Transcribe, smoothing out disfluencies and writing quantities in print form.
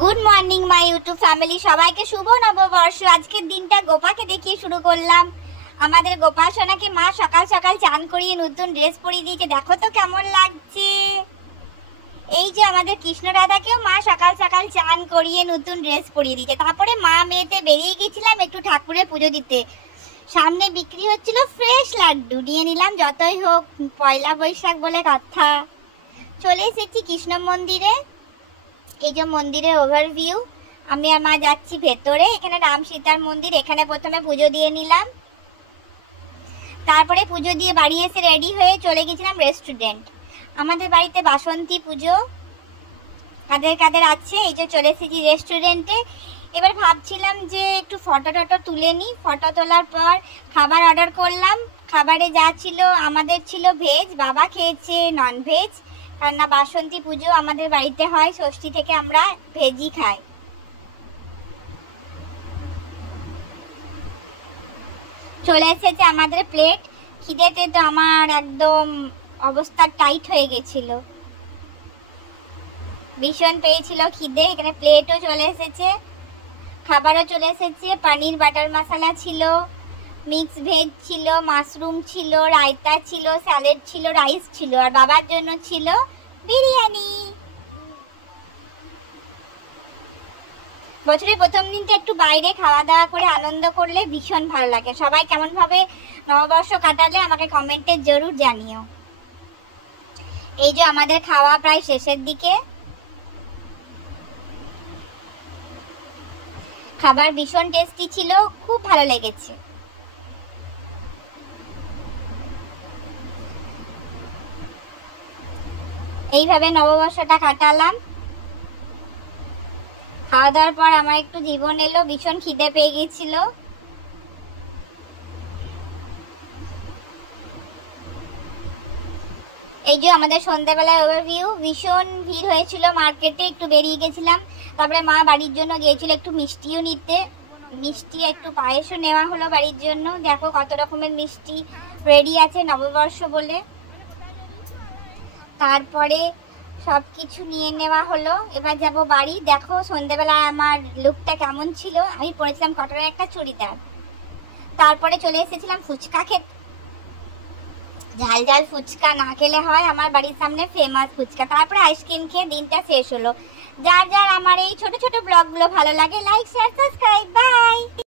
Good morning my YouTube family, সবাইকে শুভ নববর্ষ। আজকের দিনটা গোপাকে দেখিয়ে শুরু করলাম। আমাদের গোপাল সোনাকে মা সকাল সকাল চান করিয়ে নতুন ড্রেস পরিয়ে দিয়েছে, দেখো তো কেমন লাগছে। এই যে আমাদের কৃষ্ণ রাধাকেও মা সকাল সকাল চান করিয়ে নতুন ড্রেস পরিয়ে দিয়েছে। তারপরে মা মেয়েতে বেরিয়ে গেছিলাম একটু ঠাকুরের পুজো দিতে। সামনে বিক্রি হচ্ছিল ফ্রেশ লাড্ডু, নিয়ে নিলাম। যতই হোক পয়লা বৈশাখ বলে কথা। চলে এসেছি কৃষ্ণ মন্দিরে। এই যে মন্দিরের ওভারভিউ। আমি আর মা যাচ্ছি ভেতরে। এখানে রাম সীতার মন্দির। এখানে প্রথমে পুজো দিয়ে নিলাম, তারপরে পুজো দিয়ে বাড়ি এসে রেডি হয়ে চলে গেছিলাম রেস্টুরেন্ট। আমাদের বাড়িতে বাসন্তী পুজো কাদের কাদের আছে। এই যে চলে এসেছি রেস্টুরেন্টে। এবার ভাবছিলাম যে একটু ফটো টটো তুলে নিই। ফটো তোলার পর খাবার অর্ডার করলাম। খাবারে যা ছিল, আমাদের ছিল ভেজ, বাবা খেয়েছে নন ভেজ। কারণ না বাসন্তী পুজো আমাদের বাড়িতে হয়, ষষ্ঠী থেকে আমরা ভেজই খাই। চলে এসেছে আমাদের প্লেট। খিদেতে তো আমার একদম অবস্থা টাইট হয়ে গেছিল, ভীষণ পেয়েছিল খিদে। এখানে প্লেটও চলে এসেছে, খাবারও চলে এসেছে। পনির বাটার মশলা ছিল, মিক্স ভেজ ছিল, মাশরুম ছিল, রায়তা ছিল, স্যালাড ছিল, রাইস ছিল, আর বাবার জন্য ছিল বিরিয়ানি। বছরের প্রথম দিনটা একটু বাইরে খাওয়া দাওয়া করে আনন্দ করলে ভীষণ ভালো লাগে। সবাই কেমন ভাবে নববর্ষ কাটালে আমাকে কমেন্টে জরুর জানিও। এই যে আমাদের খাওয়া প্রায় শেষের দিকে। খাবার ভীষণ টেস্টি ছিল, খুব ভালো লেগেছে। এইভাবে নববর্ষটা কাটালাম। খাওয়া দাওয়ার পর আমার একটু জীবন এলো, ভীষণ খিদে পেয়ে গেছিল। এই যে আমাদের সন্ধ্যাবেলায় ওভারভিউ। ভীষণ ভিড় হয়েছিল মার্কেটে, একটু বেরিয়ে গেছিলাম। তারপরে মা বাড়ির জন্য গিয়েছিল একটু মিষ্টিও নিতে। মিষ্টি একটু পায়েসও নেওয়া হলো বাড়ির জন্য। দেখো কত রকমের মিষ্টি রেডি আছে নববর্ষ বলে। তারপরে সব কিছু নিয়ে নেওয়া হলো। এবার যাব বাড়ি। দেখো সন্ধ্যাবেলায় আমার লুকটা কেমন ছিল। আমি পরেছিলাম কটনের একটা চুড়িদার। তারপরে চলে এসেছিলাম ফুচকা খেতে। ঝাল ঝাল ফুচকা না খেলে হয়, আমার বাড়ির সামনে ফেমাস ফুচকা। তারপরে আইসক্রিম খেয়ে দিনটা শেষ হলো। যার যার আমার এই ছোট ছোট ব্লগগুলো ভালো লাগে, লাইক শেয়ার সাবস্ক্রাইব। বাই।